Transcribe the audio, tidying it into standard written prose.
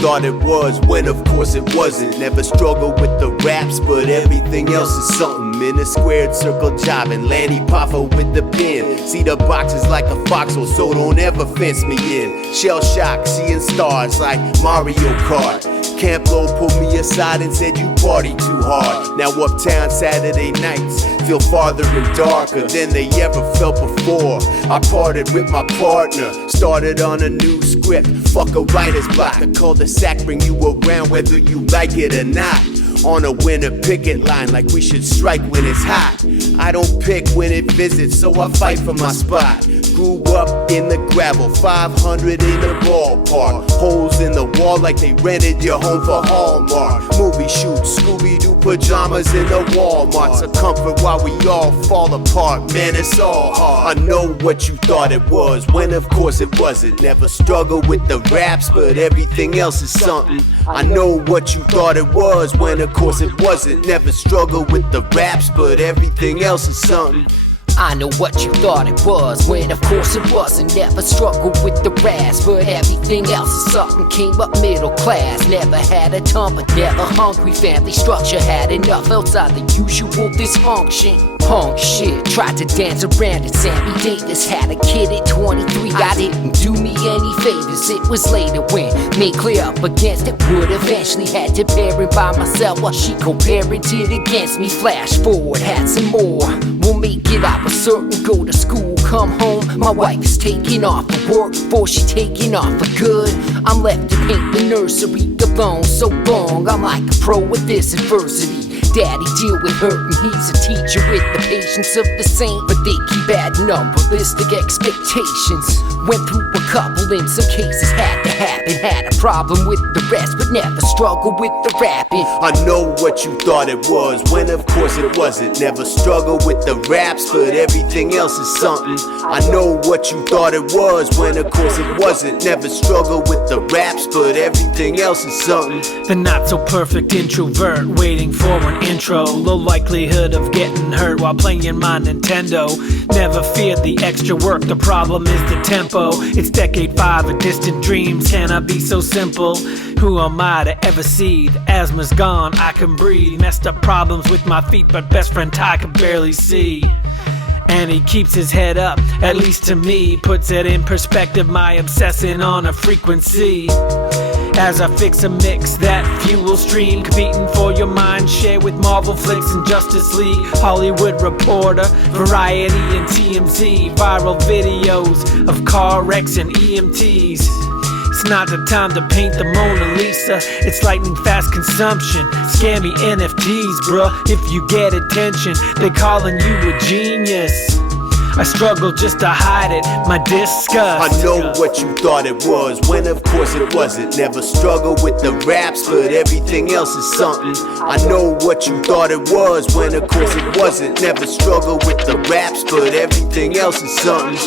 thought it was, when of course it wasn't. Never struggled with the raps, but everything else is something. In a squared circle jiving, Lanny Poffer with the pen. See the boxes like a foxhole, so don't ever fence me in. Shell shock, seeing stars like Mario Kart. Camp Low pulled me aside and said you party too hard. Now uptown Saturday nights feel farther and darker than they ever felt before. I parted with my partner, started on a new script. Fuck a writer's block, the cul-de-sac bring you around whether you like it or not. On a winter picket line like we should strike when it's hot. I don't pick when it visits, so I fight for my spot. Grew up in the gravel, 500 in the ballpark. Holes in the wall like they rented your home for Hallmark. Movie shoots, Scooby-Doo pajamas in the Walmart's a comfort while we all fall apart. Man, it's all hard. I know what you thought it was, when of course it wasn't. Never struggled with the raps, but everything else is something. I know what you thought it was, when of course it wasn't. Never struggled with the raps, but everything else is something. I know what you thought it was, when of course it wasn't. Never struggled with the raps, but everything else is something. Came up middle class, never had a ton, but never hungry. Family structure had enough outside the usual dysfunction. Punk shit, tried to dance around it. Sammy Davis had a kid at 23. I didn't do me any favors. It was later when made clear up against it. Would eventually had to parent by myself while she co-parented against me. Flash forward, had some more. We'll make it, I was certain. Go to school, come home. My wife is taking off for work before she taking off for good. I'm left to paint the nursery alone so long. I'm like a pro with this adversity. Daddy deal with hurt and he's a teacher with the patience of the saint. But they keep adding up realistic expectations. Went through a couple, in some cases had to happen. Had a problem with the rest, but never struggled with the rapping. I know what you thought it was, when of course it wasn't. Never struggled with the raps, but everything else is something. I know what you thought it was, when of course it wasn't. Never struggled with the raps, but everything else is something. The not so perfect introvert, waiting for an intro. Low likelihood of getting hurt while playing my Nintendo. Never feared the extra work, the problem is the tempo. It's decade 5 of distant dreams, can I be so simple? Who am I to ever see? The asthma's gone, I can breathe. Messed up problems with my feet, but best friend Ty can barely see. And he keeps his head up, at least to me. Puts it in perspective, my obsessing on a frequency. As I fix a mix, that fuel stream, competing for your mind share with Marvel flicks and Justice League. Hollywood Reporter, Variety and TMZ. Viral videos of car wrecks and EMTs. It's not the time to paint the Mona Lisa. It's lightning fast consumption. Scammy NFTs, bruh. If you get attention, they calling you a genius. I struggle just to hide it, my disgust. I know what you thought it was, when of course it wasn't. Never struggled with the raps, but everything else is something. I know what you thought it was, when of course it wasn't. Never struggled with the raps, but everything else is something.